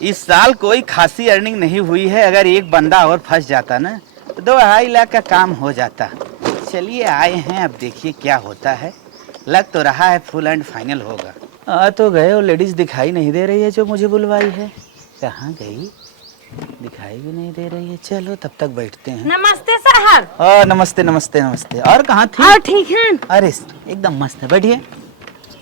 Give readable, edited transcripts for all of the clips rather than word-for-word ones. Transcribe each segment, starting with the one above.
इस साल कोई खासी अर्निंग नहीं हुई है। अगर एक बंदा और फंस जाता ना तो 2-2.5 लाख का काम हो जाता। चलिए आए हैं, अब देखिए क्या होता है। लग तो रहा है फुल एंड फाइनल होगा। आ तो गए और लेडीज दिखाई नहीं दे रही है जो मुझे बुलवाई है। कहाँ गई? दिखाई भी नहीं दे रही है। चलो तब तक बैठते हैं। नमस्ते साहब। नमस्ते नमस्ते नमस्ते। और कहाँ थी? और ठीक है? अरे एकदम मस्त है। बैठिए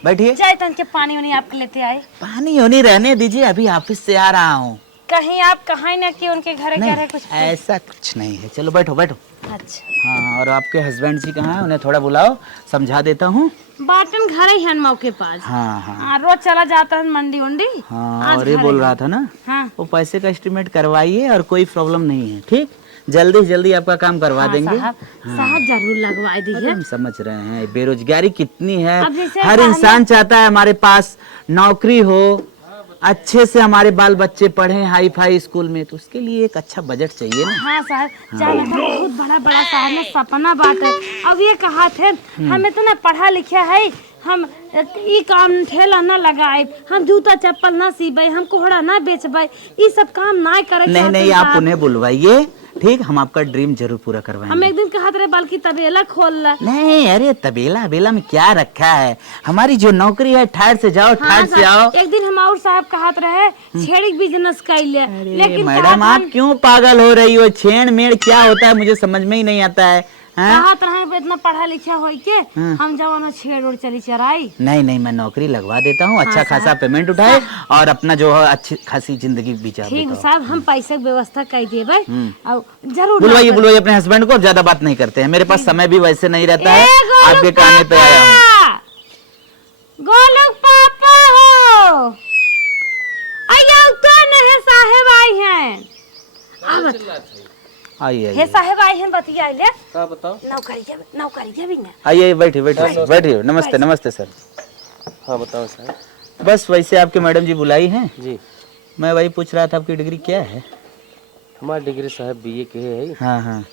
बैठिए। जाए तन के पानी वानी आपके लेते आए। पानी होनी रहने दीजिए, अभी ऑफिस से आ रहा हूँ। कहीं आप कहाँ न कि उनके घर क्या रहे कुछ? ऐसा कुछ नहीं है। चलो बैठो बैठो। अच्छा। हाँ, और आपके हस्बैंड जी कहाँ हैं? उन्हें थोड़ा बुलाओ, समझा देता हूँ। बाटन घर ही है मौके पास। हाँ हाँ रोज चला जाता है मंडी उंडी। हाँ। और ये बोल रहा था ना, हाँ। वो पैसे का एस्टिमेट करवाइए और कोई प्रॉब्लम नहीं है। ठीक, जल्दी से जल्दी आपका काम करवा देंगे। साहब जरूर लगवा दीजिए। हम समझ रहे हैं बेरोजगारी कितनी है। अब हर इंसान चाहता है हमारे पास नौकरी हो, अच्छे से हमारे बाल बच्चे पढ़ें हाई फाई स्कूल में, तो उसके लिए एक अच्छा बजट चाहिए ना। हाँ साहब, जाना तो बहुत बड़ा बड़ा साहब में सपना बात है। अब ये कहा थे हमें तो ना पढ़ा लिखा है, हम ई काम ठेला ना लगाए, हम जूता चप्पल ना सीबे, हम कोहड़ा ना बेचबे, ये सब काम ना करे। नहीं नहीं, आप उन्हें बुलवाइए। ठीक, हम आपका ड्रीम जरूर पूरा करवाएंगे। हम एक दिन कहा थे बल्कि तबेला खोल ला। नहीं, अरे तबेला बेला में क्या रखा है? हमारी जो नौकरी है ठाट से जाओ, ठाट से आओ। एक दिन हम और साहब कहत रहे छेड़ी बिजनेस कैले, लेकिन मैडम आप क्यों पागल हो रही हो? छेड़ मेड़ क्या होता है मुझे समझ में ही नहीं आता है। कहत रहे इतना पढ़ा लिखा होई के हम जवानो छेड़ उड़ चली चराई। नहीं नहीं, मैं नौकरी लगवा देता हूँ, अच्छा खासा पेमेंट उठाए और अपना जो है अच्छी खासी जिंदगी बिता। ठीक साहब, हम पैसे की व्यवस्था कर देबे और जरूर बुलवाइए बुलवाइए अपने हस्बैंड को। अब ज्यादा बात नहीं करते हैं, मेरे पास समय भी वैसे नहीं रहता है। आपके कहने पे आया हूँ। गोलू पापा हो, आइए तो नहीं साहब आई हैं। आइए हे साहब आए हैं, बतिया ले। हाँ बताओ। नौकरी के भी ना। आइए बैठिए बैठिए बैठिए। नमस्ते नमस्ते सर। हाँ बताओ सर। बस वैसे आपके मैडम जी बुलाई हैं जी। मैं वही पूछ रहा था आपकी डिग्री क्या है? हमारी डिग्री साहब बीए के है। हाँ हाँ।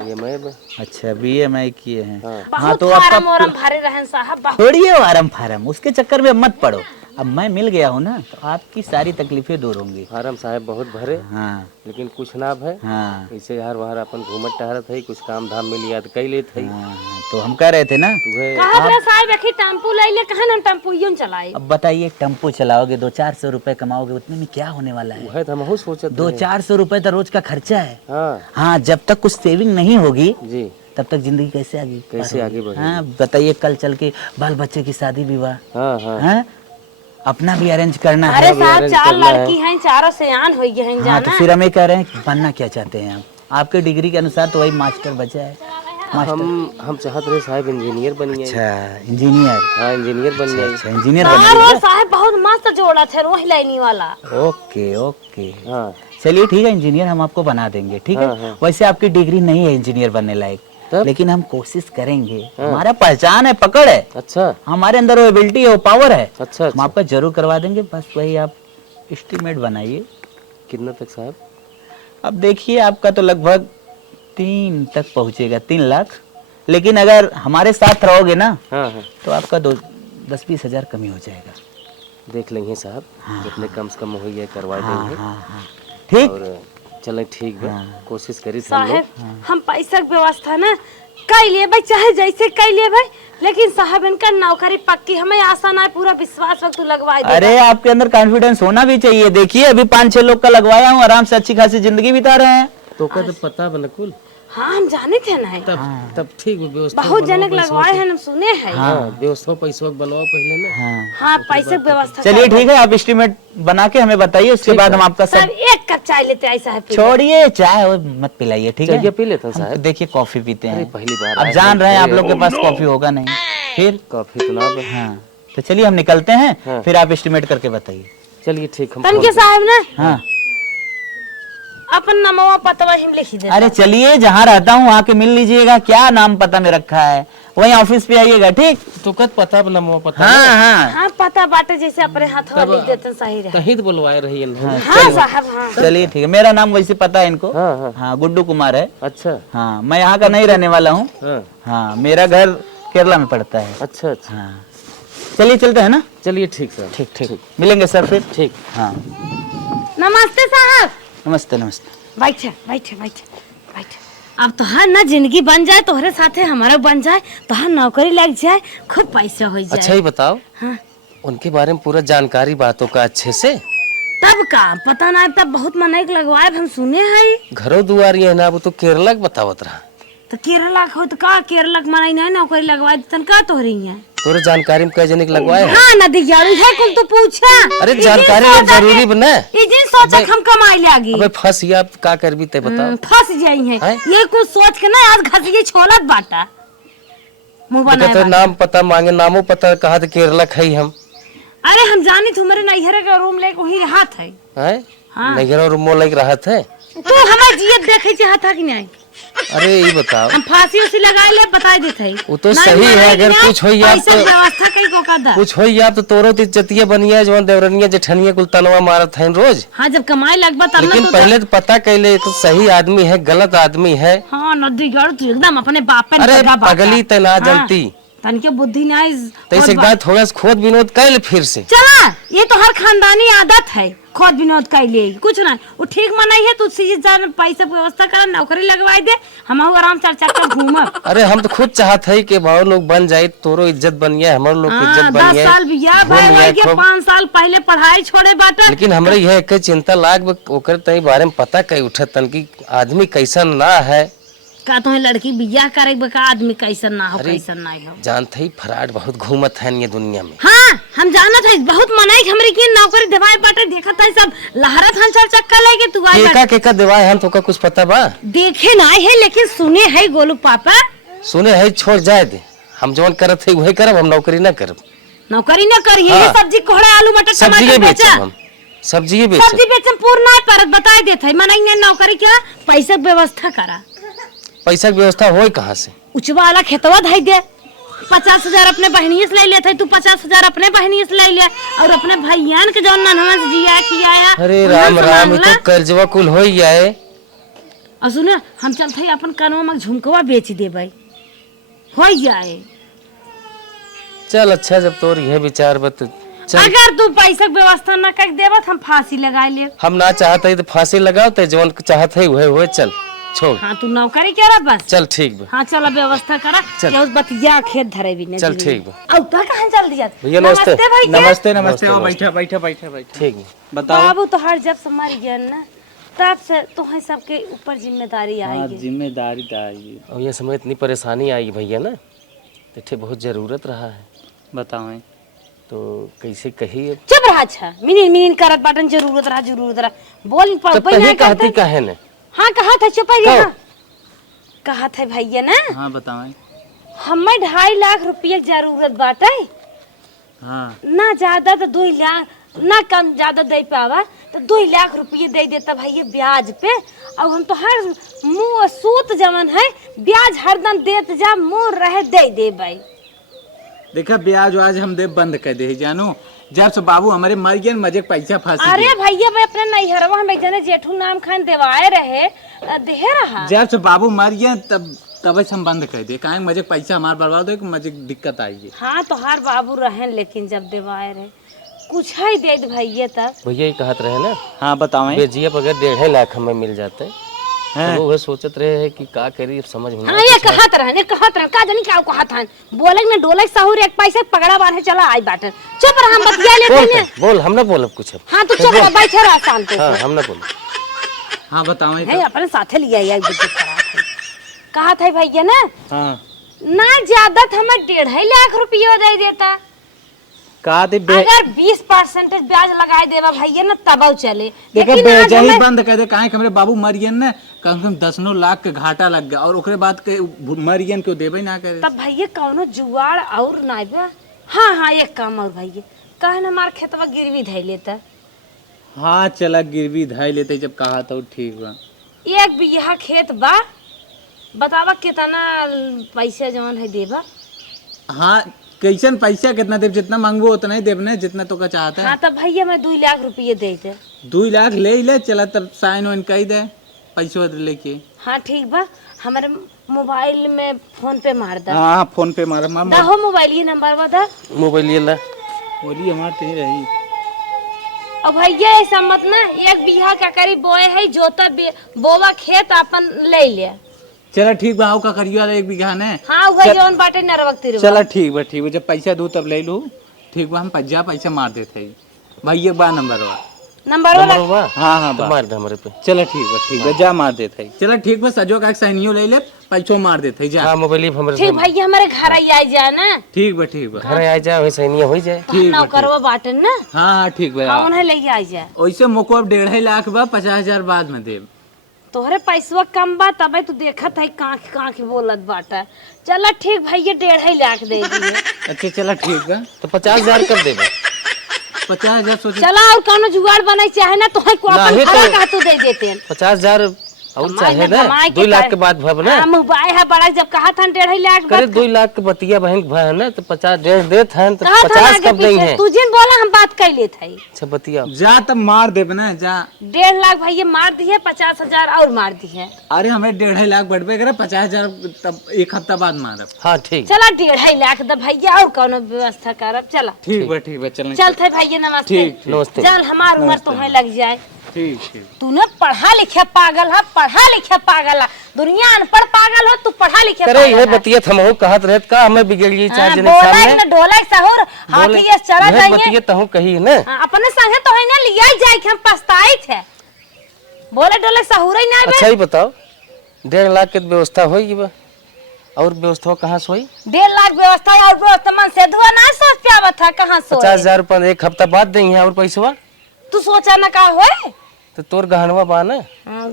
अच्छा, BA किए हैं। हाँ तो आपका भरे रहन साहब। छोड़िए आराम फारम, उसके चक्कर में मत पड़ो। अब मैं मिल गया हूँ ना, तो आपकी सारी तकलीफें दूर होंगी। फारम साहब बहुत भरे। हाँ। लेकिन कुछ ना है। हाँ। इसे यार वहाँ अपन घूमत टहरत है, कुछ काम धाम मिल याद कई लेते है। हाँ, तो हम कह रहे थे ना साहब एक टेम्पू ले ले, कहाँ हम टेम्पू यूं चलाए। अब बताइए, टेम्पो चलाओगे 200-400 रुपए कमाओगे, उतने में क्या होने वाला है? वह तो हम सोचते 200-400 रुपए तो रोज का खर्चा है। हाँ हाँ, जब तक कुछ सेविंग नहीं होगी जी, तब तक जिंदगी कैसे आगे बढ़ेगी? हाँ बताइए, कल चल के बाल बच्चे की शादी विवाह, हाँ हाँ हाँ अपना भी अरेंज करना है। अरे साहब 4 लड़की हैं, चारों सयान हो गए हैं। हाँ, तो फिर हमें कह रहे हैं बनना क्या चाहते हैं आप? आपके डिग्री के अनुसार तो वही मास्टर बचा है। हम चाहते रहे साहब इंजीनियर बनिए। अच्छा इंजीनियर। हाँ इंजीनियर बनिए। अच्छा इंजीनियर साहब बहुत मस्त जोड़ा थे वही लाइनी वाला। Okay okay. हाँ चलिए ठीक है, इंजीनियर हम आपको बना देंगे। ठीक है। वैसे आपकी डिग्री नहीं है इंजीनियर बनने लायक, लेकिन हम कोशिश करेंगे। हमारा पहचान है, पकड़ है। अच्छा, हमारे अंदर वो एबिलिटी है, वो पावर है। अच्छा, हम आपका जरूर करवा देंगे। बस वही आप एस्टिमेट बनाइए। कितना तक साहब? अब देखिए, आपका तो लगभग 3 तक पहुंचेगा, 3 लाख। लेकिन अगर हमारे साथ रहोगे ना, हाँ हाँ, तो आपका 10-20 हजार कमी हो जाएगा। देख लेंगे साहब। जितने कम से कम हो गया करवा देंगे। ठीक। और चले ठीक है। कोशिश करी साहब, हम पैसा की व्यवस्था ना कर लिए भाई, चाहे जैसे कर लिए भाई, लेकिन साहब इनका नौकरी पक्की, हमें आशा ना है, पूरा विश्वास वक्त लगवाए। अरे आपके अंदर कॉन्फिडेंस होना भी चाहिए। देखिए अभी 5-6 लोग का लगवाया हूँ, आराम से अच्छी खासी जिंदगी बिता रहे हैं। तो का तो पता बिल्कुल। हाँ हम जाने थे ना। तब ठीक व्यवस्था बहुत जनक लगवाए हैं, हम सुने हैं। हाँ व्यवस्था पैसा बनवाओ पहले ना। हाँ पैसे की व्यवस्था। चलिए ठीक है, आप एस्टिमेट बना के हमें बताइए, उसके बाद हम आपका सब। एक कप चाय लेते हैं साहब। छोड़िए चाय मत पिलाइए, ठीक है? पी लेते हैं साहब। देखिए कॉफी पीते हैं, पहली बार अब जान रहे हैं आप लोग के पास कॉफी होगा नहीं। फिर कॉफी तो ना। हाँ तो चलिए हम निकलते हैं, फिर आप एस्टिमेट करके बताइए। चलिए ठीक। हम साहब ना हाँ अपन नामवा पता हम लिख दे। अरे चलिए, जहाँ रहता हूँ वहाँ के मिल लीजिएगा। क्या नाम पता में रखा है, वही ऑफिस पे आइएगा। ठीक, तो कत पता बना पता। हाँ हाँ हाँ पता बाटे, जैसे अपने हाथों लिख देते सही रहे। कहीं तो बुलवाए रही है। हाँ साहब। हाँ चलिए ठीक है, मेरा नाम वैसे पता है इनको। हाँ गुड्डू कुमार है। अच्छा हाँ, मैं यहाँ का नहीं रहने वाला हूँ। हाँ मेरा घर केरला में पड़ता है। अच्छा अच्छा। हाँ चलिए चलते हैं ना। चलिए ठीक सर। ठीक ठीक, मिलेंगे सर फिर। ठीक। हाँ नमस्ते साहब। नमस्ते नमस्ते। बैठे बैठे बैठे बैठे। अब तोहार ना जिंदगी बन जाए, तोहरे साथे हमारा बन जाए, तोहार नौकरी लग जाए, खूब पैसा हो जाए। अच्छा ही बताओ, हाँ। उनके बारे में पूरा जानकारी बातों का अच्छे से। तब का पता ना, तब बहुत मनैक लगवाए हम सुने हैं। घरों दुआरी है ना, वो तो केरला के बतावत रहा। तो केरला हो तो का केरला के मनाई नहीं नौकरी लगवाए तन का तोहरी है। तोरे जानकारी में कई जने के लगवाए हैं? हाँ नदी यारू है कुल तो पूछा। अरे जानकारी में जरूरी बना। ई दिन सोचा हम कमाई लागी। अबे फंस या का करबी ते बताओ। फंस जाई है ये कुछ सोच के ना आज घसिए छोलत बाटा मुंह बनाए तो नाम पता मांगे, नामो पता कहा तो केरला खई हम। अरे हम जानी तुम्हारे नैहरे का रूम लेके वही रहत है। हैं? हाँ। नैहरा रूम लग रहा है। तू हमारे जियत देखे चाहत है कि नहीं? अरे ये बताओ, हम फांसी उसी लगाए ले बता देते है। वो तो सही है, अगर कुछ हो या तो व्यवस्था कई को का कुछ हो या तो तोरो तो इज्जतिया बनिया जवन देवरनिया जेठनिया कुल तनवा मारत है रोज। हाँ जब कमाई लगबा तब लेकिन तो पहले तो पता कैले तो सही आदमी है गलत आदमी है। हाँ नदी यार तू एकदम अपने बाप पे अरे लगा बाटा। पगली ते ना जलती तनके बुद्धि नहीं तैसे एक बार थोड़ा सा खोद विनोद कर ले फिर से। चला ये तो हर खानदानी आदत है खोद विनोद कैले कुछ ना वो ठीक मनाई है। तू सीधे जान पैसा व्यवस्था कर नौकरी लगवाई दे, हम आराम चल चल कर घूमब। अरे हम तो खुद चाहत है कि भाव लोग बन जाए, तोरो इज्जत बनिए, हमारे लोग की इज्जत 10 बनिए। साल बिया भाई भाई के 5 साल पहले पढ़ाई छोड़े बाटा। लेकिन हमरे यह एक चिंता लाग ओकर तई बारे में पता कई उठत तन की आदमी कैसन ना है। का तो लड़की बियाह करे बका आदमी कैसन ना हो कैसन ना हो। जानते ही फराड बहुत घूमत है ये दुनिया में। हाँ हम जानत है बहुत मनाई हमरे की नौकरी देवाए बाटे देखत है सब लहरत हन चल चक्का लेके तू आई केका केका देवाए हन तो का कुछ पता बा? देखे ना है लेकिन सुने है गोलू पापा। सुने है छोड़ जाए दे, हम जवन करत है वही करब, हम नौकरी ना करब। नौकरी न करिए। हाँ। सब्जी कोहड़ा आलू मटर सब्जी टमाटर बेचा। हम सब्जी बेच सब्जी बेचम पूर्ण परत बताई देत है मनाई ने नौकरी क्या पैसा व्यवस्था करा। पैसा की व्यवस्था होई कहाँ से? उचवा वाला खेतवा धाई दे 50,000 अपने बहनिये से ले लेते, तू 50,000 अपने बहनिये से ले ले और अपने भैयान के जौन ननवा से जिया खियाया। अरे राम राम तो कर्जवा कुल होई जाए। और सुने हम चलते ही अपन कनवा में झुमकवा बेच देबै हो जाए। चल अच्छा जब तोर यह विचार बत चल। अगर तू पैसा के व्यवस्था न कर देबत हम फांसी लगा ले। हम ना चाहते तो फांसी लगाओ ते जवन चाहते है वही चल छोड़। हाँ तू नौकरी करा बस। चल ठीक बा। हाँ चलो व्यवस्था करा। ये उस बतिया खेत धरे भी नहीं। चल ठीक बा। अब तो कहां चल दिया? भैया नमस्ते। भैया नमस्ते नमस्ते। आओ बैठा बैठा बैठा बैठा। ठीक बा। बताओ। बाबू तो हर जब से मर गया ना तब से तुम्हें सबके ऊपर जिम्मेदारी आएगी। जिम्मेदारी दारी। और ये समय इतनी परेशानी आई भैया ना, तो बहुत जरूरत रहा है। बताओ तो कैसे कही अब? चुप रहा। अच्छा मिनिन मिनिन करत बाटन जरूरत रहा बोल तो कहीं कहती काहे ने? हाँ कहा था चुप रहा। कहा था भैया ना। हाँ बताओ। हमें 2.5 लाख रुपये जरूरत बाटे। हाँ ना ज्यादा तो 2 लाख ना कम ज्यादा दे पावा तो 2 लाख रुपये दे देता भैया ब्याज पे। अब हम तो हर मुँह सूत जमन है ब्याज हरदम देत जा मुँह रहे दे भाई। देखा ब्याज आज हम दे बंद कर दे जानो जब से बाबू हमारे मर गए मजे पैसा फांसी। अरे भैया भाई अपने नैहरवा हम एक जने जेठू नाम खान देवाए रहे दे रहा। जब से बाबू मर गया तब से हम बंद कर दे काहे मजे पैसा हमारे बर्बाद हो मजे दिक्कत आई। हाँ तो हर बाबू रहे लेकिन जब देवाए रहे कुछ है दे भैया तब। भैया ये कहत रहे ना। हाँ बताओ। बेजिया अगर 1.5 लाख हमें मिल जाते तो वो सोचत रहे है कि का करी समझ में। हाँ ये कहत रहे का जानी क्या कहत हन बोले में डोले सहूर एक पैसे पकड़ा बांधे चला आई बाटन। चुप रह हम बतिया लेते हैं। बोल हम ना बोलब कुछ। हाँ तो चुप रह बैठे रह शांत से। हाँ हम ना बोल। हाँ बताओ। है अपने साथे लिया एक बुद्धि खराब है। कहा था भैया ना। हाँ ना ज्यादा हमें 1.5 लाख रुपया दे देता। कहा थे अगर 20% ब्याज लगाए देवा भैया ना तब चले। देखा बेजा ही बंद कर दे काहे हमरे बाबू मर गए ना कम से कम 10 लाख के घाटा लग गया और ओकरे बाद के मर गए क्यों देबे ना करे तब भैया कौनो जुगाड़ और ना बा। हाँ हाँ एक काम और भैया कहे ना हमार खेतवा गिरवी धै लेता। हाँ चला गिरवी धाई लेते जब कहा तो ठीक बा। 1 बीघा खेत बा बतावा कितना पैसा जवन है देबा। हाँ कैसन पैसा कितना देव जितना मांगबो उतना ही देव ने जितना तो का चाहता है। हाँ तब भैया मैं 2 लाख रुपये दे दे। 2 लाख ले चला तब साइन वाइन कर दे पैसा लेके। हाँ ठीक बा हमारे मोबाइल में फोन पे मार दा। हाँ फोन पे मार हो मोबाइल ये नंबर बता। मोबाइल ये ला बोली हमारे तो ही रही। अब भैया ऐसा मत ना, 1 बीघा का करीब बोए है, जोता बोवा खेत अपन ले ले। चला ठीक बा, का करियो 1 बीघा ने। हाँ वही जौन बाटे नरवक्ती रे। चला ठीक बा, जब पैसा दू तब ले लू। ठीक बा, हम पैसा मार देते है भैया बा नंबर वाला। हाँ हाँ तो मार दे हमरे पे। चला ठीक बा जा मार देते है। चला ठीक बा, सजो का सहनियो ले ले, पैसो मार देते है जा। हाँ मोबाइल हमरे ठीक भैया हमारे घर आई जाए ना। ठीक बा घर आ जा, वैसे नहीं हो जाए। ठीक बा, नौकरवा बाटे ना। हाँ ठीक बा, उन्हें लेके आई जाए। वैसे मोको अब 1.5 लाख बा, 50,000 बाद में देब। तोहरे पैसवा कम बा तबे तू देखत है कांख कांख बोलत बाटा। चला ठीक भैया 1.5 लाख दे दिए। अच्छा चला ठीक बा, तो 50,000 कर देबे। 50,000 सोचे। चला और कौनो जुगाड़ बनाई चाहे ना तो को अपन नहीं खड़ा तो- कहा तू दे देते। 50,000 और चाहे ना 2 लाख के बाद भब ना। हम बाय है बड़ा जब कहा था 1.5 लाख करे 2 लाख के बतिया बहन भय है ना, तो 50 देत हैं तो कहा था 50 आगे कब देई पीछे हैं। तू जिन बोला हम बात कर लेत है। अच्छा बतिया जा तब मार देब ना जा। 1.5 लाख भैया मार दिए, 50,000 और मार दिए। अरे हमें 1.5 लाख बढ़बे करे, 50,000 तब 1 हफ्ता बाद मारब। हाँ ठीक। चला 1.5 लाख द भैया और कौनो व्यवस्था करब। चला ठीक बा चल। चलते भैया नमस्ते। ठीक नमस्ते। चल हमार उम्र तुम्हें लग जाए। ठीक। तूने पढ़ा लिखा पागल है, पढ़ा लिखा पागल है। दुनिया अनपढ़ पागल हो, तू पढ़ा लिखा करे पागल ये है। बतिया हमहु कहत रहत का हमें बिगड़िए चार जने बोला सामने न डोला सहूर हाथी ये चला ये जाइए। बतिया तहु कही ना। अपने संगे तो है ना लिया जाए कि हम पछताई थे। बोले डोले सहूर ही ना अच्छा ही बताओ 1.5 लाख के व्यवस्था होई बा, और व्यवस्था कहाँ से होई? 1.5 लाख व्यवस्था और व्यवस्था मन से धुआ ना सोच पावा था कहाँ सो। 50,000 रुपया 1 हफ्ता बाद देंगे और पैसवा तू सोचा ना का होए। तो तोर गहनवा बा ना।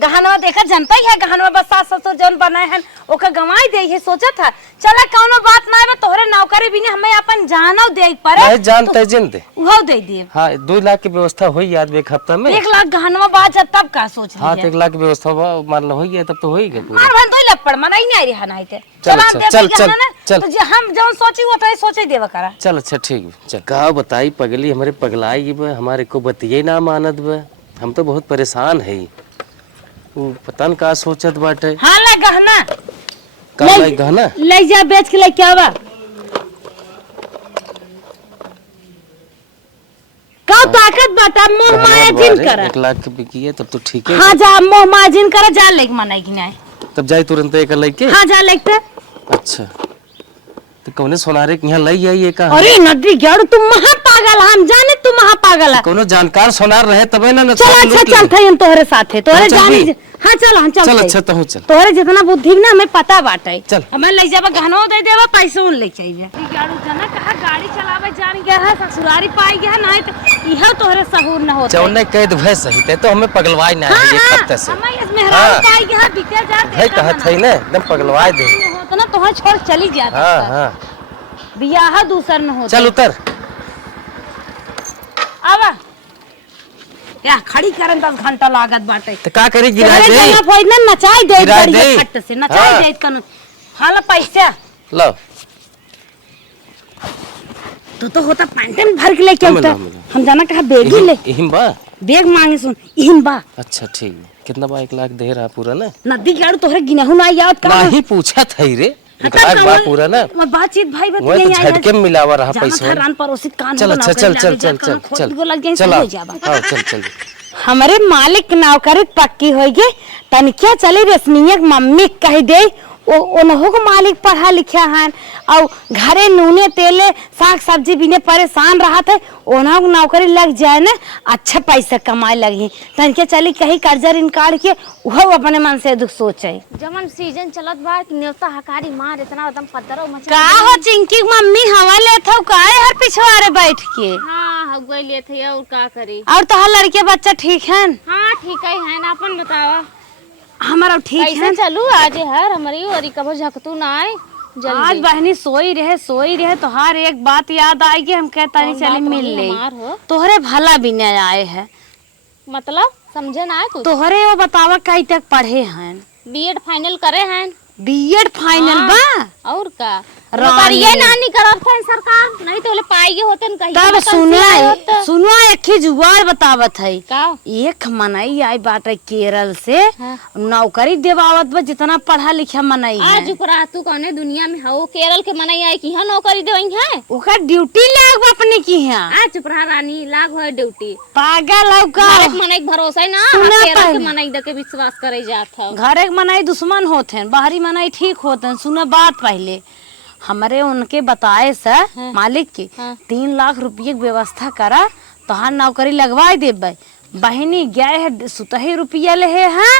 गहनवा देखा जनता ही है, गहनवा बस सास ससुर जौन बनाए हैं ओका गवाई दे ही सोचा था। चला कौनो बात ना है, तोहरे नौकरी भी हमें अपन जानो दे पड़े। नहीं जानते जिन दे। वो दे दिए। हाँ 2 लाख की व्यवस्था होई याद 1 हफ्ता में। 1 लाख गहनवा बात जब तब का सोच हाँ लिया। 1 लाख की व्यवस्था मान लो हो गया तब तो हो ही गया पूरा। मार भन दो लपड़ मना ही नहीं रहा नहीं थे। चल, हम चल, दे चल, देंगे चल, ना, चल। तो जे हम जौन सोची वो तो सोचे देवा करा। चल अच्छा ठीक चल। का बताई पगली हमारे पगलाई बा, हमारे को बतिये ना मानत बा। हम तो बहुत परेशान है। वो पता न का सोचत बाटे। हाँ ले गहना का ले- लाई गहना ले जा बेच के ले क्या बा का ताकत बता मोह माया जिन कर। 1 लाख के बिकी है तब तो ठीक है। हाँ जा मोह माया जिन कर जा लेक मनाई कि नहीं। तब जाई तुरंत एक लेके। हाँ जा लेक ते। अच्छा तो कौने सोनारे के यहाँ लई आई का? अरे नदी गड़ तुम महा पागल, हम जाने तुम महा पागल है। कोनो जानकार सोनार रहे तबे ना चल अच्छा चलते हैं तोहरे साथे तोहरे हाँ, चल जानी। भी। हाँ चल हम चलते चल हैं। अच्छा तो चल। तोहरे जितना बुद्धि ना हमें पता बाटे। चल। हमें ले जाबा गहनो दे देबा पैसों ले चाहिए। गाड़ी जना कहा गाड़ी चलावे जान गया है, ससुरारी पाई गया है नहीं तो इहा तोहरे सहूर न होते। चौने कैद भय सही थे तो हमें पगलवाई ना है एक हफ्ते से। हमें इस मेहरान पाई गया है बिके जा भाई कहत है ना एकदम पगलवाई दे। होता ना तोहर छोड़ चली जाता। हाँ हाँ बियाह दूसर न होता। चल उतर। आवा या खड़ी करन 10 घंटा लागत बाटे। तो का करी गिरा तोहरे दे। जगह पे ना नचाई दे गिराई बढ़िया दे। खट से नचाई हाँ। दे कन। हाला पैसा लो तो होता पैंटे में भर के लेके मिला, उठा। मिला। हम जाना कहा बेग ही ले इहिम बा। बेग मांगे सुन इहिन बा। अच्छा ठीक कितना बा 1 लाख दे रहा पूरा ना? नदी गाड़ तोहरे गिनहु ना याद का। नहीं पूछा था रे 1 लाख बा पूरा ना। बातचीत भाई वो बतिया तो झटके में मिलावा रहा पैसा। रान परोसित कान चल अच्छा चल चल चल चल चल चल हाँ चल चल। हमारे मालिक नौकरी पक्की होगी तनिकिया चली रश्मिया मम्मी कह दे ओनहु को मालिक पढ़ा लिखा है और घरे नूने तेले साग सब्जी बिने परेशान रहा थे। ओनहु को नौकरी लग जाए ना अच्छा पैसा कमाए लगी तनिकिया चली कहीं कर्जा ऋण काट के वो अपने मन से दुख सोचे। जमन सीजन चलत बा कि न्योता हकारी मार इतना एकदम पत्थरों मचा। का हो चिंकी मम्मी हवा लेत हो का हर पिछवाड़े बैठ के। हां हो गई लेत है और का करी। और तो लड़के बच्चा ठीक है? हां ठीक है ना अपन बतावा। हमारा ठीक है। कैसे चलू आज हर हमारी और कब झकतू ना आए आज बहनी सोई रहे तो हर एक बात याद आएगी। हम कहता नहीं चली मिल ले तोहरे भला भी नहीं आए है मतलब समझे ना कुछ। तोहरे वो बतावा कहीं तक पढ़े हैं? बीएड फाइनल करे हैं। बीएड फाइनल बा और का नौकरिये ना नहीं करत है सरकार, नहीं तो ले पाएगे होते न कहीं तब सुना एक ही जुगाड़ बतावत है। का एक मनई आई बाटे केरल से, हाँ। नौकरी देवावत बा जितना पढ़ा लिखा मनई है। आज उपरा तू कौने दुनिया में हो, केरल के मनई आई की हां नौकरी देवई है। ओकर ड्यूटी लाग अपने की है। आज उपरा रानी लाग है ड्यूटी। पागल हो का, भारत मनई के भरोसा है ना, सुना केरल के पहले। मनई दे के विश्वास करे जात हो। घर एक मनई दुश्मन होते हैं, बाहरी मनई ठीक होते हैं। सुना बात पहले हमारे उनके बताए से मालिक की 3 लाख रुपये की व्यवस्था करा तो हाँ नौकरी लगवाई देबे। बहनी गए है सुतही रुपया ले है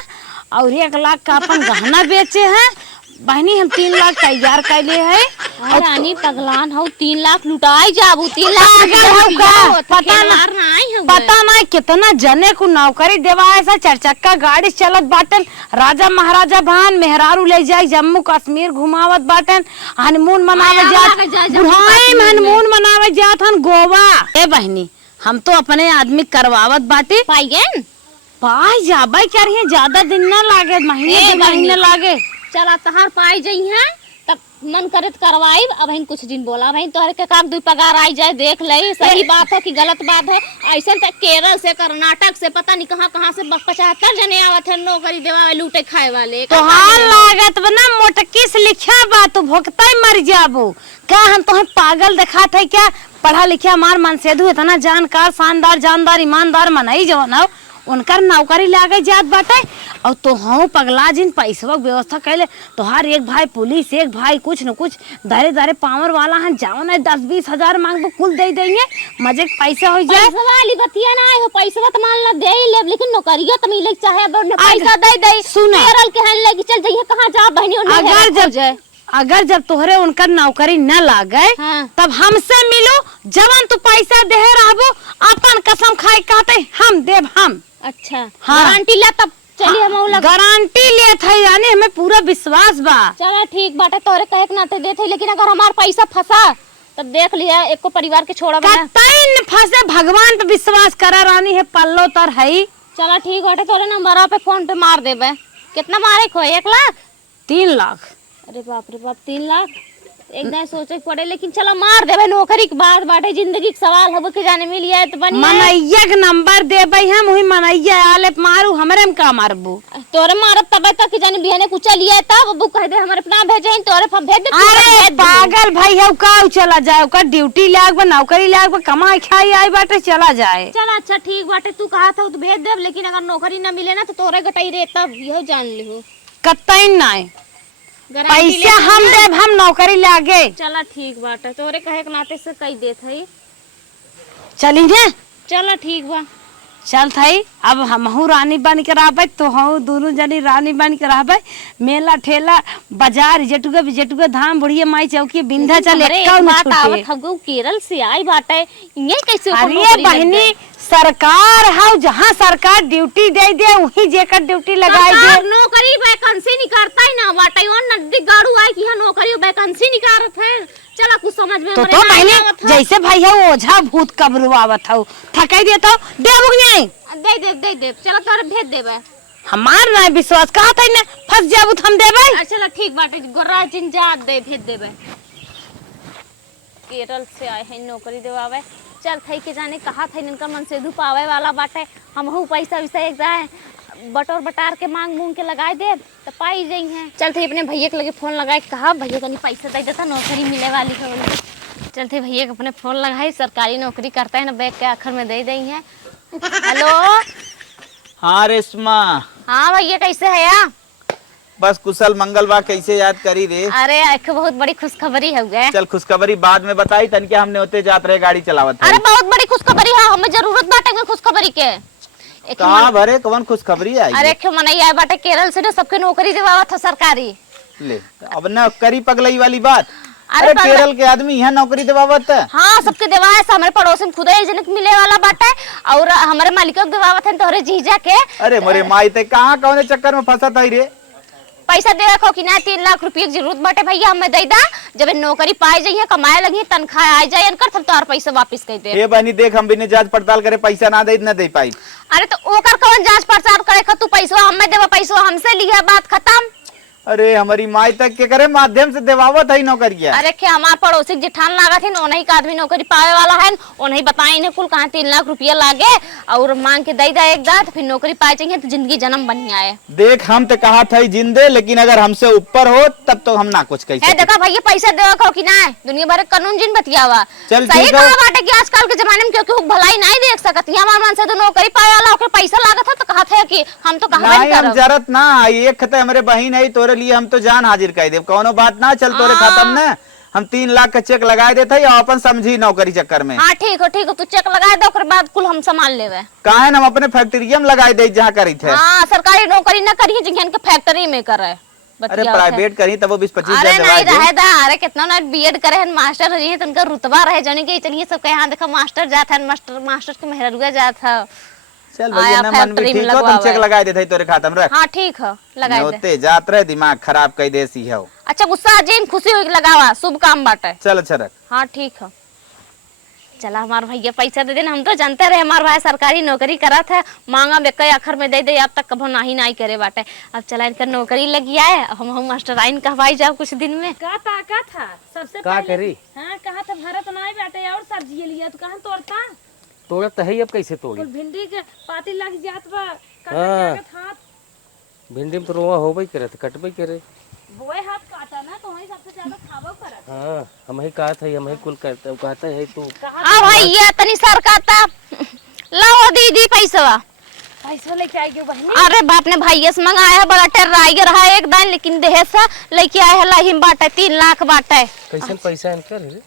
और 1 लाख का अपन गहना बेचे हैं। बहनी हम 3 लाख तैयार कर ले है। और रानी पगलान हो, 3 लाख लुटाई जाबू, 3 लाख पता नहीं कितना जने को नौकरी देवाए सा। 4 चक्का गाड़ी चलत बाटन, राजा महाराजा भान मेहरारू ले जाए जम्मू कश्मीर घुमावत बाटन, हनीमून मनावे जात, बुढ़ाई में हनीमून मनावे जात हन गोवा। ए बहनी हम तो अपने आदमी करवावत बाटे। पाइगन पाई जाबे क्या रही, ज्यादा दिन ना लागे, महीने लागे। चला तहार पाई जई है तब मन करे तो करवाई। अब हम कुछ दिन बोला भाई तोहरे के काम 2 पगार आई जाए, देख ले सही बात हो कि गलत बात हो। ऐसे तक केरल से कर्नाटक से पता नहीं कहाँ से 75 जने आवत है नौकरी देवा लूटे खाए वाले। तो हाल लागत बना मोटकी से लिखा बा तो भुगता मर जाबो का। हम तो पागल दिखा थे क्या, पढ़ा लिखा मार मन सेधु इतना जानकार शानदार जानदार ईमानदार मनई जवन हो उनकर नौकरी लागे जात बाटे। और तो हाँ पगला जिन पैसवा व्यवस्था कैले तो हर एक भाई पुलिस, एक भाई कुछ न कुछ दारे दारे पावर वाला है, जाओ ना 10-20 हजार मांगबो कुल दे देंगे, मजे के पैसा हो जाए। पैसा वाली बतिया ना हो, पैसा तो मान ला दे ले, लेकिन नौकरिया तो मिले चाहे पैसा दे दे। सुना केरल के हन लेके चल जाइए कहां जा बहनी। अगर जब तोहरे उनका नौकरी न लागे तब हमसे मिलो, जवन तू पैसा दे रहबो अपन कसम खाए कहते हम देव हम। अच्छा हाँ। गारंटी ला तब चलिए हम गारंटी लेत है, यानी हमें पूरा विश्वास बा। चला ठीक बाटे, तोरे कहे के नाते देते, लेकिन अगर हमार पैसा फंसा तब देख लिया एको परिवार के छोड़ा बना। कतई न फंसे, भगवान पे विश्वास करा रानी है, पल्लो तर है। चला ठीक बाटे, तोरे नंबर पे फोन पे मार देबे। कितना मारे को 1 लाख 3 लाख। अरे बाप रे बाप 3 लाख एक दिन सोचे पड़े, लेकिन चला मार देबे। नौकरी के बाद बाटे जिंदगी के सवाल हो के जाने मिल जाए तो बनिया। मनैया के नंबर देबे हम, वही मनैया आले मारू, हमरे में का मारबू। तोरे मारत तब तक कि जाने बिहने कुछ लिया तब अबू कह दे हमरे अपना भेजे तोरे हम भेज दे। अरे पागल भाई है का चला जाए का ड्यूटी लाग बा, नौकरी लाग बा, कमाई खाई आई बाटे चला जाए। चल अच्छा ठीक बाटे, तू कहा था तो भेज देब, लेकिन अगर नौकरी ना मिले ना तो तोरे गटाई रे तब यहो जान लिहो। कतई नहीं पैसा हम देब, हम नौकरी लागे। चला ठीक बाटे, तोरे कहे के नाते से कही देत है। चली ने चला ठीक बा, चल थई अब हमहू रानी बन के रहबे, तो हम दोनों जनी रानी बन के रहबे। मेला ठेला बाजार जेटुगा धाम बुढ़िया माई चौकी विंध्याचल एकौ न छूटे। हम केरल से आई बाटे ये कैसे। अरे बहनी सरकार हाउ, जहाँ सरकार ड्यूटी दे दे वही जेकर ड्यूटी लगाई दे। नौकरी वैकेंसी निकालता ही ना बाटे, और नजदीक गाड़ू आई कि नौकरी वैकेंसी निकालत है। चला कुछ समझ में तो बहनी जैसे भाई है ओझा भूत कब्रू आवत हो, थकाई देता देबू नहीं दे चला तोरे भेज देबे। हमार ना विश्वास कहा था ना फंस जाबू तो हम देबे। चला ठीक बाटे, गोरा जिन जा दे भेज देबे। केरल से आए हैं नौकरी देवावे, चल थई के जाने कहा था इनका मन से धूप आवे वाला बाटे। हमहू पैसा वैसा एक जाए बटोर बटार के मांग मूंग के लगाए दे तो पाई जाई हैं। चल थे अपने भैया के लगे फोन लगाए, कहा भैया कनी पैसा दे देता नौकरी मिले वाली है। चल थे भैया के अपने फोन लगाई, सरकारी नौकरी करता है ना, बैग के आखिर में दे दी है। हेलो हाँ रेशमा। हाँ भैया कैसे है या? बस कुशल मंगल बा, कैसे याद करी रे? अरे एक बहुत बड़ी खुशखबरी हो गए। चल खुशखबरी बाद में बताई, तन के हमने होते जात रहे गाड़ी चलावत। अरे बहुत बड़ी खुशखबरी है, हमें जरूरत बाटे खुशखबरी के। कहाँ भरे कौन खुशखबरी आई? अरे क्यों मनाई आए बाटे केरल से ना सबके नौकरी देवा था सरकारी। ले अब न करी पगलई वाली बात। अरे केरल के आदमी यहाँ नौकरी देवावत। हाँ सबके देवाए, हमारे पड़ोस में खुद एजेंट मिले वाला बाटे, और हमारे मालिक के देवावत है तोहरे जीजा के। अरे मोरे माई ते कहाँ कौन चक्कर में फंसा था रे? पैसा दे रखो कि ना 3 लाख रुपये की जरूरत बाटे भैया, हमें दे दा। जब नौकरी पाई जाइए कमाए लगी तनख्वाह आ जाए कर तब तोहर पैसा वापस कर दे। ए बहनी देख हम बिना जांच पड़ताल करे पैसा ना दे पाई। अरे तो ओकर कौन जांच पड़ताल करे तू पैसा हमें देवा, पैसा हमसे लिया, बात खत्म। अरे हमारी माई तक के करे माध्यम से देवावत है नौकरिया। अरे क्या हमार पड़ोसी जेठान लागत है उन्हीं का आदमी नौकरी पावे वाला है, उन्हीं बताई ने कुल कहाँ 3 लाख रुपया लागे और मांग के दे दे एक दात फिर नौकरी पाए चाहिए तो जिंदगी जन्म बन आए। देख हम तो कहा था जिंदे, लेकिन अगर हमसे ऊपर हो तब तो हम ना कुछ कह सकते। देखा भैया पैसा देवा कहो कि ना दुनिया भर कानून जिन बतियावा। चल सही ठीक कहा है। बाटे कि आजकल के जमाने में क्योंकि भलाई नहीं देख सकत हमार मन से तो नौकरी पाए वाला होकर पैसा लागत है तो कहा था कि हम तो कहबे नहीं हम करब। जरूरत ना एक खते हमारे बहन है तोरे लिए हम तो जान हाजिर कर दे, कोनो बात ना चल तोरे खत्म ना। हम 3 लाख का चेक लगा देते और अपन समझी नौकरी चक्कर में। हाँ ठीक हो तू चेक लगा दे ओकर बाद कुल हम संभाल लेवे। काहे हम अपने फैक्ट्री में लगाए दे जहाँ करी थे। हाँ सरकारी नौकरी न करिए जिनके के फैक्ट्री में करे। अरे प्राइवेट करी तब वो 20-25 अरे हजार नहीं दवा रहे दा, अरे कितना ना बीएड करे हैं मास्टर रही तो उनका रुतबा रहे जाने के चलिए सबके यहाँ देखा मास्टर जाता है मास्टर के मेहरुआ जाता है। चल भैया ना मन भी फैक्ट्री में ठीक हो तुम लगवावे। चेक लगा देते तोरे खाता में रख। हाँ ठीक है लगा दे। होते जात रहे दिमाग खराब कर दे सी है। अच्छा गुस्सा आ जाए खुशी हो लगावा शुभ काम बाटे। चल अच्छा रख। हाँ ठीक है चला हमारे भैया पैसा दे देना, हम तो जानते रहे हमारे भाई सरकारी नौकरी करा था मांगा बेकई अखर में दे दे अब तक कभो नहीं नहीं करे बाटे। अब चला इनका नौकरी लगी आए हम मास्टर आइन कहवाई जाओ कुछ दिन में। का था सबसे का पहले करी? हाँ कहा था भारत नहीं बाटे और सब्जी लिया तो कहाँ तोड़ता तोड़ा तो है अब कैसे तोड़ी? और भिंडी के पाती लग जात बा हाँ। हाथ भिंडी में तो रोआ होबे करे तो कटबे करे। बोए हाथ काटा ना तो वही सबसे ज्यादा खाबो करत। हाँ हम ही कहा था हम ही कुल कहता है तू। हाँ भैया तनी सर कहता लाओ दीदी पैसा। पैसा लेके आई क्यों बहनी? अरे बाप ने भैया से मंगाया है बड़ा टेराई रहा है एक दान लेकिन देह से लेके आए है लहिम बाटे 3 लाख बाटे। कैसे पैसा इनकर रे?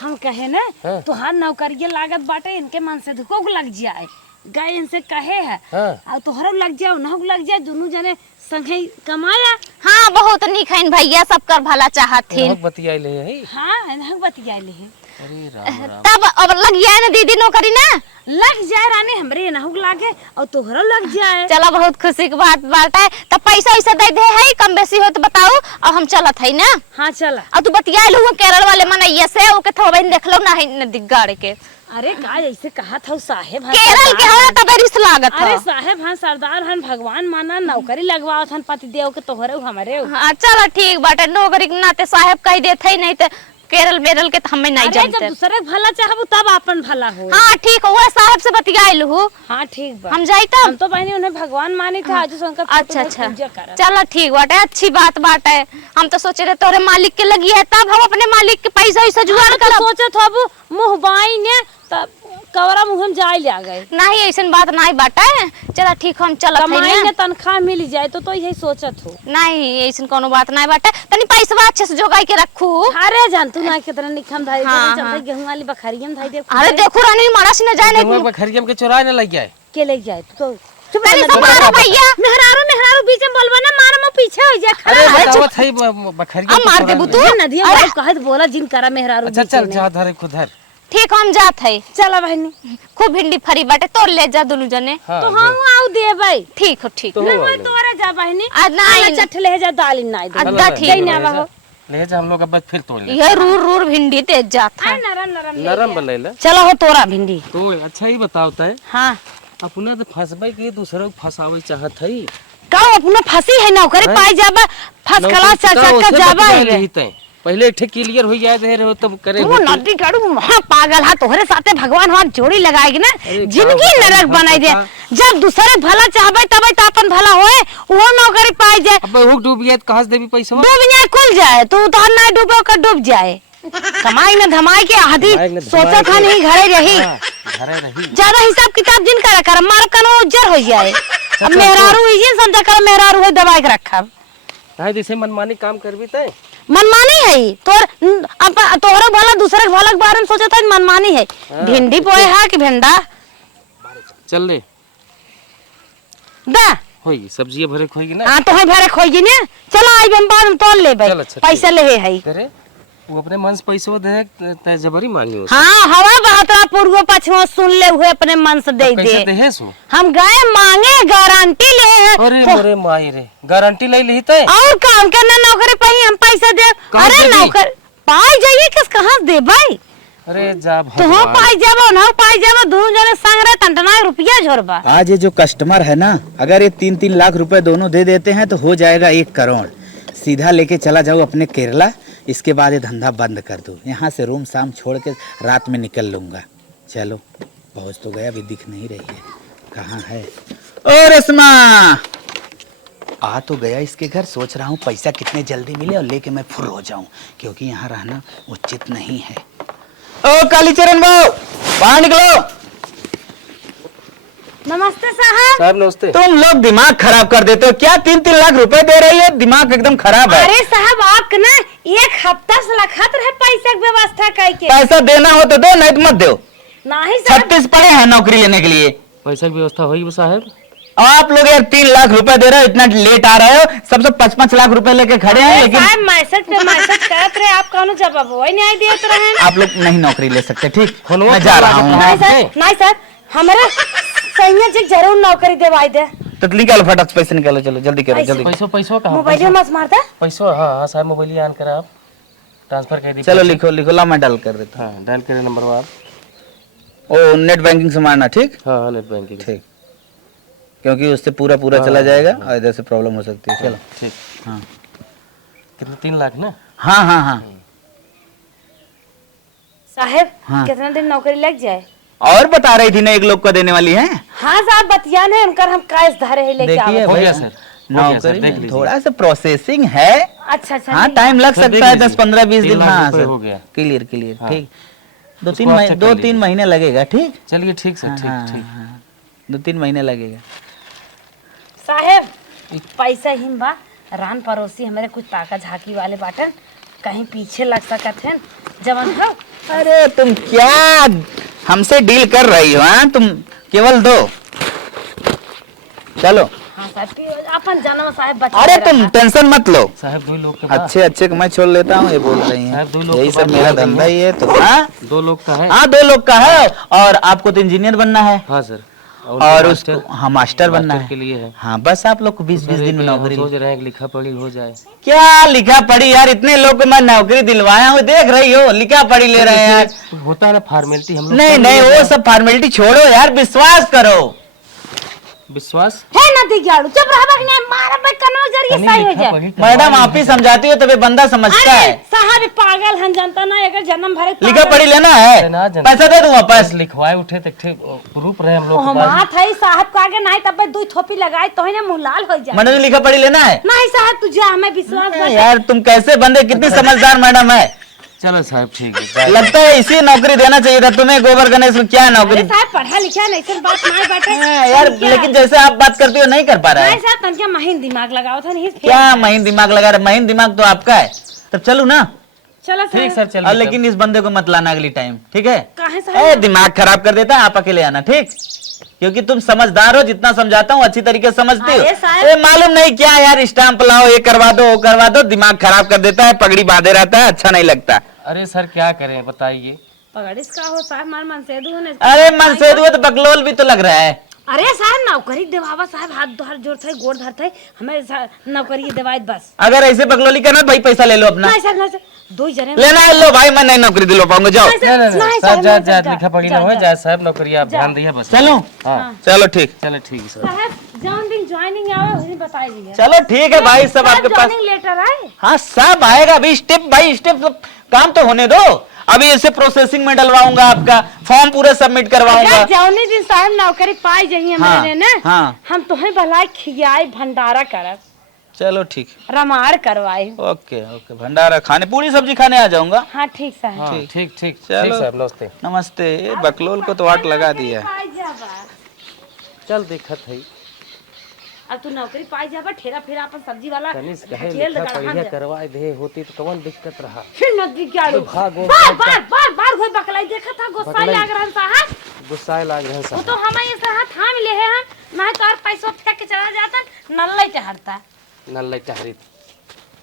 हम कहे ना हाँ। तुहार नौकरी लागत बाटे इनके मन से धुको लग जाए गए इनसे कहे है हाँ। और तोहरा लग जाए उन्हों लग जाए दोनों जने संगे कमाया। हाँ बहुत निक है भैया सबकर भला चाहत थी। बहुत बतियाई ले है। हाँ इन्हों बतियाले है अरे राम राम। तब अब लग गया है ना दीदी नौकरी ना। लग जाए रानी हमरे इन्हों लागे और तोहरा लग जाए। चलो बहुत खुशी की बात है तब पैसा वैसा दे दे है कम बेसी हो तो बताओ और हम चलत है ना। हाँ चला। और तू बतिया लू केरल वाले मनैया से ओके थोड़ा देख लो ना नदी गाड़ के। अरे का ऐसे कहा था साहेब हाँ केरल के हो तब रिस लागत अरे है। साहेब हाँ सरदार हन भगवान माना नौकरी लगवाओ हन पति देव के तोहरे हमारे। हाँ चलो ठीक बाटे नौकरी के नाते साहेब कह देते ही नहीं तो केरल बेरल के तो हमें नहीं अरे जब जानते। दूसरे के भला चाहबू तब अपन भला हो। हाँ ठीक है वो साहब से बतिया लू हाँ ठीक बा हम जाई तब। हम तो बहनी उन्हें भगवान मानी था आज उनका अच्छा चलो ठीक बाटे अच्छी बात बाटे। हम तो सोचे रहे तोरे मालिक के लगी है तब हम अपने मालिक के पैसा वैसा जुगाड़ कर सोचे थो मुँह बाई ने तब कवरा मुँह में जाए ले गए नहीं ऐसा बात नहीं बाटे। चलो ठीक हम चलत कमाई है ने तनख्वाह मिल जाए तो यही सोचत हो। नहीं ऐसा कोनो बात नहीं बाटे तनी पैसा अच्छे से जोगाई के रखू। अरे जान तू ना कितना निखम धाई हाँ, चलता हाँ। गेहूं वाली बखरिया में धाई दे। अरे देखो रानी मारा सी न जाए गेहूं नहीं बखरिया के चुराए न लग जाए। के ले जाए तो चुप तनी रहना से दे। मारो भैया। मेहरारू बीच में बोलबा ना मार में पीछे हो जा अरे खड़ा है बतावत है बखरिया अब मार देबू तू। नदिया अरे, वाला कहत बोला जिन करा मेहरारू अच्छा बीच चल में। जा धरे खुद धर। ठीक हम जात है चला बहनी खूब भिंडी फरी बाटे तोड़ ले जा दोनों जने। हाँ, तो हम आऊ दे भाई ठीक हो ठीक तो हो। हो मैं तोरे जा बहनी आज नहीं चट ले जा दाली ना दे अद्दा ठीक नहीं आवा हो। ले जा हम लोग अब फिर तोड़ ले। ये रूर रूर भिंडी तेज जात है। नरम नरम नरम बनैला चलो हो तोरा भिंडी। तो अच्छा ही बतावता है हाँ अपना तो फंसबे के दूसरे को फंसावे चाहत है। का अपना फंसी है नौकरी हैं? पाई जाबा फर्स्ट क्लास चल नौकरी चल तो जाबा उसे है बतिया लेते हैं। पहले एक क्लियर हो जाए दे रहे तब करे वो नदी काड़ू महा पागल है तोहरे साथे भगवान हमार जोड़ी लगाएगी ना अरे जिंदगी का नरक बताऊं, बनाई दे। का? जब दूसरे भला चाहबे तबे त अपन भला होए वो नौकरी पाई जाए। अब हुक डूब गया कहां से देवी पैसा? डूब जाए खुल जाए तो उधर ना डूबो का डूब जाए। कमाई न धमाई के आधी कमाई न सोचा धमाई था के। नहीं घरे रही हाँ, घरे रही। ज्यादा हिसाब किताब जिन कर मार कनो उज्जर हो जाए। अब मेहरारू ये समझा कर मेहरारू है दवाई के रखा काहे जैसे मनमानी काम करबी तै मनमानी है तोर अब तोहरे भला दूसरे के भला के बारे में सोचा था मनमानी है। भिंडी पोए है कि भेंडा चल ले दा होई सब्जी भरे खोई ना। हाँ तो है भरे खोई ने चलो आई हम बाद में तोल ले चल, अच्छा, पैसा ले है तेरे वो अपने मन से पैसा दे तै जबरी मांगी हो। हाँ हवा बहतरा पूर्व पश्चिम सुन ले हुए अपने मन से दे कैसे दे। देहे सु? हम गए मांगे गारंटी ले अरे मोरे माई रे गारंटी ले ली तै। और काम करना नौकरी पाई हम पैसा दे। कहाँ अरे देबी? नौकर पाई जाइए किस कहाँ दे भाई अरे जा तो हम पाई जाबो ना पाई जाबो दोनों जने संग रहे टंटना रुपया झोरबा। आज ये जो कस्टमर है ना अगर ये 3-3 लाख रुपए दोनों दे देते हैं तो हो जाएगा 1 करोड़। सीधा लेके चला जाऊँ अपने केरला, इसके बाद ये धंधा बंद कर दूँ। यहाँ से रूम शाम छोड़ के रात में निकल लूँगा। चलो पहुँच तो गया, अभी दिख नहीं रही है, कहाँ है? ओ रेशमा, आ तो गया इसके घर। सोच रहा हूँ पैसा कितने जल्दी मिले और लेके मैं फुर हो जाऊँ, क्योंकि यहाँ रहना उचित नहीं है। ओ कालीचरण बाबू, बाहर निकलो। नमस्ते साहब। साहब नमस्ते। तुम लोग दिमाग खराब कर देते हो क्या? 3-3 लाख रुपए दे रही है, दिमाग एकदम खराब है। अरे साहब आप ना एक हफ्ता से लखत रहे पैसा की व्यवस्था करके। पैसा देना हो तो दो, नहीं तो मत दो। नहीं साहब, 36 पड़े हैं नौकरी लेने के लिए। पैसा की व्यवस्था होगी साहब। आप लोग यार 3 लाख रुपए दे रहे हो, इतना लेट आ रहे हो। सबसे 5-5 लाख रुपए लेके खड़े हैं, लेकिन साहब मैसेज पे मैसेज करत रहे, आप कौन जवाब वही नहीं देते रहे। आप लोग नहीं नौकरी ले सकते। ठीक, फोनवा मैं जा रहा हूँ। नहीं सर, नहीं सर, हमारे सैया जी जरूर नौकरी दिवाई दे। तो निकालो फटाक पैसे निकालो, चलो जल्दी करो जल्दी। पैसो कहाँ? मोबाइल में मत मारता। पैसो हाँ हाँ साहब, मोबाइल ऑन करा आप, ट्रांसफर कर दी। चलो लिखो लिखो, ला मैं डाल कर देता हाँ डायल करे नंबर आप। हूँ। ओ नेट बैंकिंग से मारना, ठीक हाँ हाँ नेट बैंकिंग। ठीक, क्योंकि उससे पूरा चला जाएगा और इधर से प्रॉब्लम हो सकती है। चलो ठीक। हाँ कितना? 3 लाख ना? हाँ हाँ हाँ। साहब हाँ। कितना दिन नौकरी लग जाए? और बता रही थी ना, एक लोग को देने वाली है। हाँ साहब बतिया नहीं, उनका हम कैश धरे है लेके देखिए आवे। हो भाई, गया सर, हो गया सर, नौकरी देख में लीजिए। थोड़ा सा प्रोसेसिंग है। अच्छा अच्छा। हाँ नहीं। टाइम लग सर, सकता देख है, लीजिए। 10-15-20 दिन। 3 लाख हाँ रुपए सर, हो गया। Clear clear. हाँ। ठीक, उसको आप check कर 2-3 लीजिए। महीने लगेगा। ठीक, चलिए ठीक सर, ठीक हाँ, ठीक। हाँ, 2-3 महीने लगेगा। साहब पैसा ही बा, रान पड़ोसी हमारे कुछ ताका झाकी वाले बाटन, कहीं पीछे लग सकत हैं जवन हो। अरे तुम क्या हमसे डील कर रही हो? हाँ तुम केवल दो, चलो। हाँ साहब अपन जन्म साहब बचा अरे के तुम रखा। टेंशन मत लो, साहब 2 लोग के बाद, अच्छे अच्छे को मैं छोड़ लेता हूँ, ये बोल रही हैं। साहब, 2 लोग यही के सब बाद मेरा बोल रही धंधा हैं। ही है। तो हाँ 2 लोग का है। हाँ 2 लोग का है, और आपको तो इंजीनियर बनना है हाँ सर, और उसको हाँ मास्टर बनना मास्टर के है। लिए है। हाँ बस आप लोग को 20-20 दिन में नौकरी। सोच रहे हैं कि लिखा पढ़ी हो जाए। क्या लिखा पढ़ी यार? इतने लोग को मैं नौकरी दिलवाया हूँ, देख रही हो, लिखा पढ़ी ले रहे हैं यार। होता है ना फॉर्मेलिटी, हम लोग नहीं कर नहीं, लेंगे। वो सब फॉर्मेलिटी छोड़ो यार, विश्वास करो। विश्वास है ना दिगाड़ू, चुप रहा बकने, मारा बे कनो जरिए तनी सही हो लिखा जाए। पढ़ी मैडम आप ही समझाती हो तभी बंदा समझता अरे है। साहब पागल हन जनता ना, अगर जन्म भरे लिखा पढ़ी लेना है, ना जनता। पैसा दे दूँ वापस। बस लिखवाए उठे तक प्रूफ रहे हम लोग के हम पास। हाथ है साहब का आगे नहीं, तब दो थोपी लगाए तो ही ना मुंह लाल हो जाए। मैडम लिखा पढ़ी लेना है। नहीं साहब तुझे हमें विश्वास बस। यार तुम कैसे बंदे, कितनी समझदार मैडम है। चलो साहब ठीक है। लगता है इसी नौकरी देना चाहिए था तुम्हें, गोबर गणेश को। क्या नौकरी? अरे साहब पढ़ा लिखा नहीं सिर्फ बात नहीं बाटे। यार क्या? लेकिन जैसे आप बात करती हो नहीं कर पा रहा नहीं है। साहब तनके महीन दिमाग लगाओ था नहीं। क्या महीन दिमाग लगा रहा? महीन दिमाग तो आपका है। तब चलू ना। चलो ठीक साहब। सर चलो। और लेकिन इस बंदे को मत लाना अगली टाइम, ठीक है? काहे ए, साहब? दिमाग खराब कर देता है, आप अकेले आना, ठीक? क्योंकि तुम समझदार हो, जितना समझाता हूँ अच्छी तरीके से समझती हो। अरे साहब। ए, मालूम नहीं क्या यार, स्टाम्प लाओ, ये करवा दो, वो करवा दो, दिमाग खराब कर देता है, पगड़ी बांधे रहता है, अच्छा नहीं लगता। अरे सर क्या करें बताइए। पगड़िस का हो साहब, मार मन से दूने। अरे मन से दुआ तो बकलोल भी तो लग रहा है। अरे साहब नौकरी देवावा साहब, हाथ जोड़ थे, गोड़ धरते, हमें नौकरी देवाई बस। अगर ऐसे बकलोली करना भाई, पैसा ले लो अपना। नहीं सर नहीं सर, दो ही जने। लेना है लो भाई, मैं नहीं नौकरी दिलवा पाऊंगा, जाओ। नहीं सर, नहीं नहीं साहब, जा नहीं, जा लिखा पढ़ी ना हो जाए साहब, नौकरी आप ध्यान दिए बस। चलो हाँ चलो ठीक, चलो ठीक है सर। साहब जौन दिन ज्वाइनिंग आवे उस दिन बताई दीजिए। चलो ठीक है भाई, सब आपके पास। ज्वाइनिंग लेटर आए। हाँ सब आएगा, अभी स्टेप बाय स्टेप काम तो होने दो। अभी ऐसे प्रोसेसिंग में डलवाऊंगा, आपका फॉर्म पूरा सबमिट करवाऊंगा। अगर जौनी दिन साहब नौकरी पाई जाइए हाँ, मेरे ने, हाँ। हम तुम्हें भलाई खियाई भंडारा करब, चलो ठीक, रमाड़ करवाई। ओके ओके, भंडारा खाने, पूरी सब्जी खाने आ जाऊंगा। हाँ ठीक साहब। हाँ ठीक ठीक चलो। ठीक साहब नमस्ते। नमस्ते। बकलोल को तो वाट लगा दिया। पाई जाबा। चल देखत है अब तू नौकरी पाई जाबा, ठेला फेरा अपन सब्जी वाला कनिस कहे ढकेल लिखा दे पढ़िया गड़हा दे। करवाए दे होती तो कौन दिक्कत रहा। फिर नदी क्या लो भागो, बार बार बार बार कोई बकलाई देखा था, गुस्सा बकलाई। लग रहा साहब। गुस्सा लग रहा है वो साहब। तो हमें ये साहब थाम ले हैं, नहीं तो और पैसा फेंक के चला जाता, नल्ला ही चढ़ता। नल्ले टहरी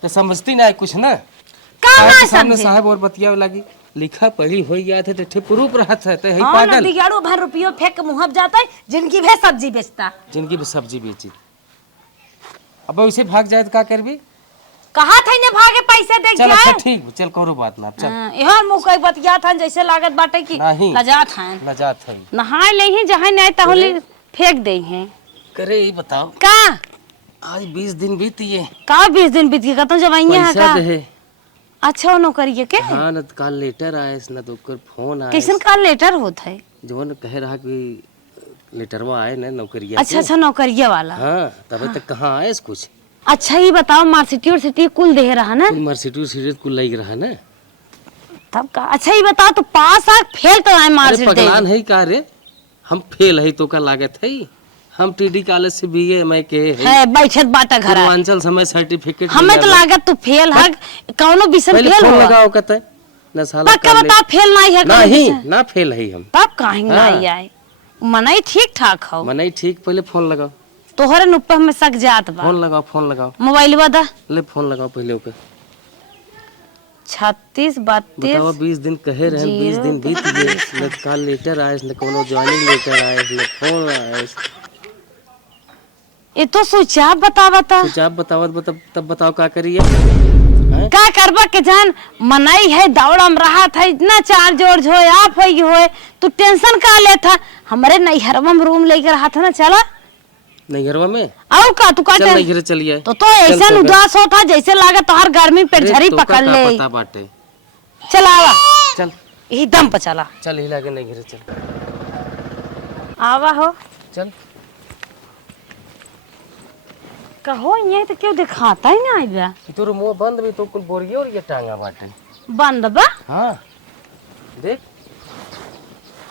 तो समझती ना कुछ ना। का साहब ना के सामने समझे। साहब और बतिया लगी, लिखा पढ़ी हो गया था तो प्रूफ रहा था तो है हाँ पागल। नदी गाड़ू भर रुपयो फेंक के मुहब जाता है, जिनकी भी सब्जी बेचता। जिनकी भी सब्जी बेची, अब उसे भाग जाए तो क्या करबी। कहा था इन्हें भागे पैसे देख चल अच्छा जाए। ठीक, चल करो बात ना चल। यहाँ मुँह कई बतिया था जैसे लागत बाटे की नहीं। लजा था। लजात है नहाए ले ही जहाँ नहीं तहले फेंक दे हैं। करे ये बताओ, का आज 20 दिन बीतिए। का 20 दिन बीत गया तो जब आई है पैसा का दे। अच्छा वो नौकरी के हाँ न काल लेटर आए न तो ओकर फोन आए। कैसन का लेटर होत है? जवन कह रहा कि लेटरवा आए ना नौकरिया अच्छा अच्छा नौकरिया वाला। हाँ तब तक कहाँ आए कुछ। अच्छा ये बताओ मार्कशीट और सिटी कुल दे रहा ना? कुल मार्कशीट कुल लग रहा ना। तब का अच्छा ये बताओ तो पास आ फेल तो आए अरे मार्कशीट दे। पगलान है का रे, हम फेल है तो का लागत है। हम टीडी कॉलेज से बीए मैं के है बैठत बाटा घर पूर्वांचल समय सर्टिफिकेट हमें तो लागत तू फेल है कौनो विषय पहले फेल फोन हो। लगाओ कते न साला पक्का बता फेल नहीं है कौनो नहीं विषय? ना फेल है हम। तब काहे नहीं आए मनई ठीक ठाक हो। मने ठीक पहले फोन लगाओ। तोहरे नुप्पे में सक जात बा। फोन लगाओ मोबाइल बता ले फोन लगाओ पहले ओके। 36 बताओ 32 20 दिन कहे रहे 20 दिन बीत गए न कॉल लेटर आए न कोनो ज्वाइनिंग लेटर आए न फोन आए। ये तो स्विच ऑफ बता कुछ आप बताओ तब बताओ का करिए। का करबा के जान मनई है दौड़म रहा था इतना चार्ज और हो आप हो तू टेंशन का ले था हमारे नैहरवा में रूम लेकर रहा था ना चला नैहरवा में आओ का तू का चल नैहर चलिए। तो ऐसा उदास होता जैसे लागे तोहर गर्मी पे झरी पकड़ ले। पता बाटे चल आवा चल यही दम पे चला चल हिला के नैहर चल आवा हो चल। कहो ये तो क्यों दिखाता ही ना बा तोर मुंह बंद भी तो कुल बोरिए और ये टांगा बाटे बंद बा। हाँ देख।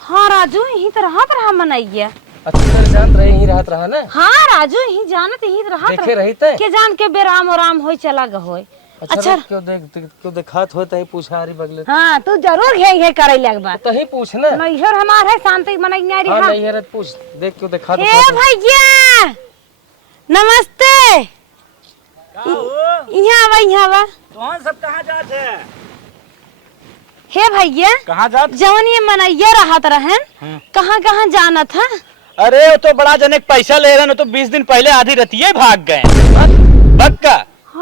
हाँ राजू यही तो रहा मनैया। अच्छा तेरे जानत रहे ही रहत रहा ना। हाँ राजू यही जानत यही रहा देखे रही थे के जान के बेराम और होई चला ग होई। अच्छा क्यों देखात हो तही पूछा रही बगले। हाँ तू जरूर हे करे लगबा तही पूछ ना। नैहर हमार है शांति मनैया रे। हाँ हाँ नैहर पूछ देख क्यों देखा हे भैया नमस्ते। यहाँ आवा कौन सब कहाँ जात है? हे भैया कहाँ जात? जवन ये मनैया रहत रहन कहाँ कहाँ जाना था? अरे वो तो बड़ा जने पैसा ले रहे तो 20 दिन पहले आधी रतिये भाग गए। बक्का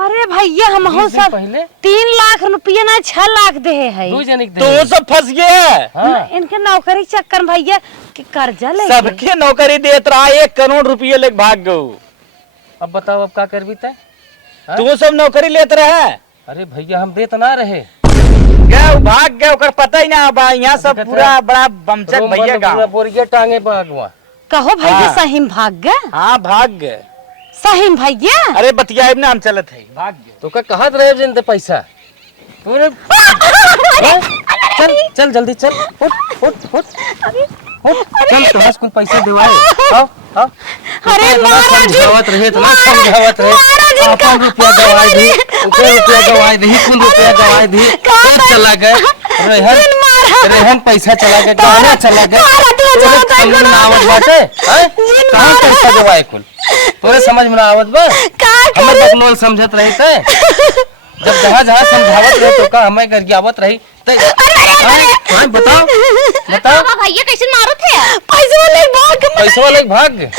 अरे भैया हम हो सब पहले 3 लाख रुपया ना 6 लाख दे है दो जने तो वो सब फंस गए। हाँ इनके नौकरी चक्कर में भैया के कर्जा ले सबके नौकरी देत रहा 1 करोड़ रुपये लेके भाग गए। अब बताओ अब का करबी तय। तू सब नौकरी लेत रहे। अरे भैया हम देत ना रहे गए भाग गए ओकर पता ही ना बा। यहाँ सब पूरा बड़ा बमचक भैया गाँव। बोरिया टांगे बागवा। कहो भैया हाँ। सही में भाग गए हाँ भाग गए। सही में भैया। अरे बतियाब ना हम चलत है भाग गए। तो का कहत रहे जिन पैसा पूरे चल चल जल्दी चल उठ चल तो कुल पैसा दिवाए। आओ आओ अरे समझावत रहे इतना समझावत रहे अपन रुपया गवाए दी ऊपर रुपया गवाए दी कुल रुपया गवाए दी सब चला गए। रेहन पैसा चला गया गाना चला गया आवत बाटे कहाँ पैसा गवाए कुल तोरे समझ में ना आवत बा। हमें बकलोल समझत रही थे जब जहाँ समझावत रहे तो का हमें घर आवत रही बताओ बताओ भैया कैसे मारो थे? पैसा वाले भाग गए।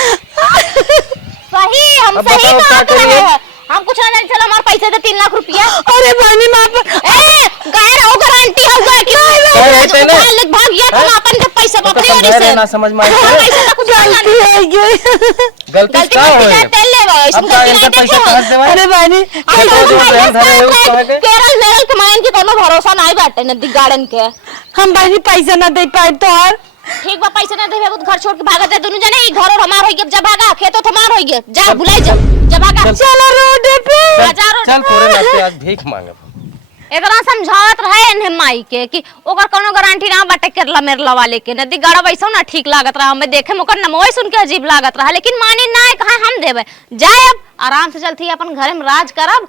सही हम अब सही बताओ क्या बात करिए? है। हम कुछ ना जाने चला हमारे पैसे थे 3 लाख रुपया। अरे बहनी माँ गए रहो गारंटी हुआ क्यों भाग गया तुम अपन के पैसा पकड़े और इसे ना समझ में पैसा कुछ गलती क्या होए तेल ले अब का इनका पैसा कहां से भाई। अरे बहनी केरल मेरल कमाइन के कोनो भरोसा नहीं बाटे नदी गार्डन के। हम बहनी पैसा ना दे पाए तो और ठीक बा पैसा ना देबे तो घर छोड़ के भागत है दोनों जने। ई घर और हमार होई गए जब भागा खेतो हमार होई गए जा भुलाई जा जब भागा चलो रोड पे चल तोरे नाते आज भीख मांगे। एकरा समझावत रहे इन्हें माई के कि ओकर कोनो गारंटी ना बाटे केरला मेरला वाले के नदी गाड़ा वैसा ना ठीक लागत रहा। हमें देखे में ओकर नमोई सुन के अजीब लागत रहा लेकिन मानी ना कहा हम देबे जाए अब आराम से चलती अपन घर में राज करब।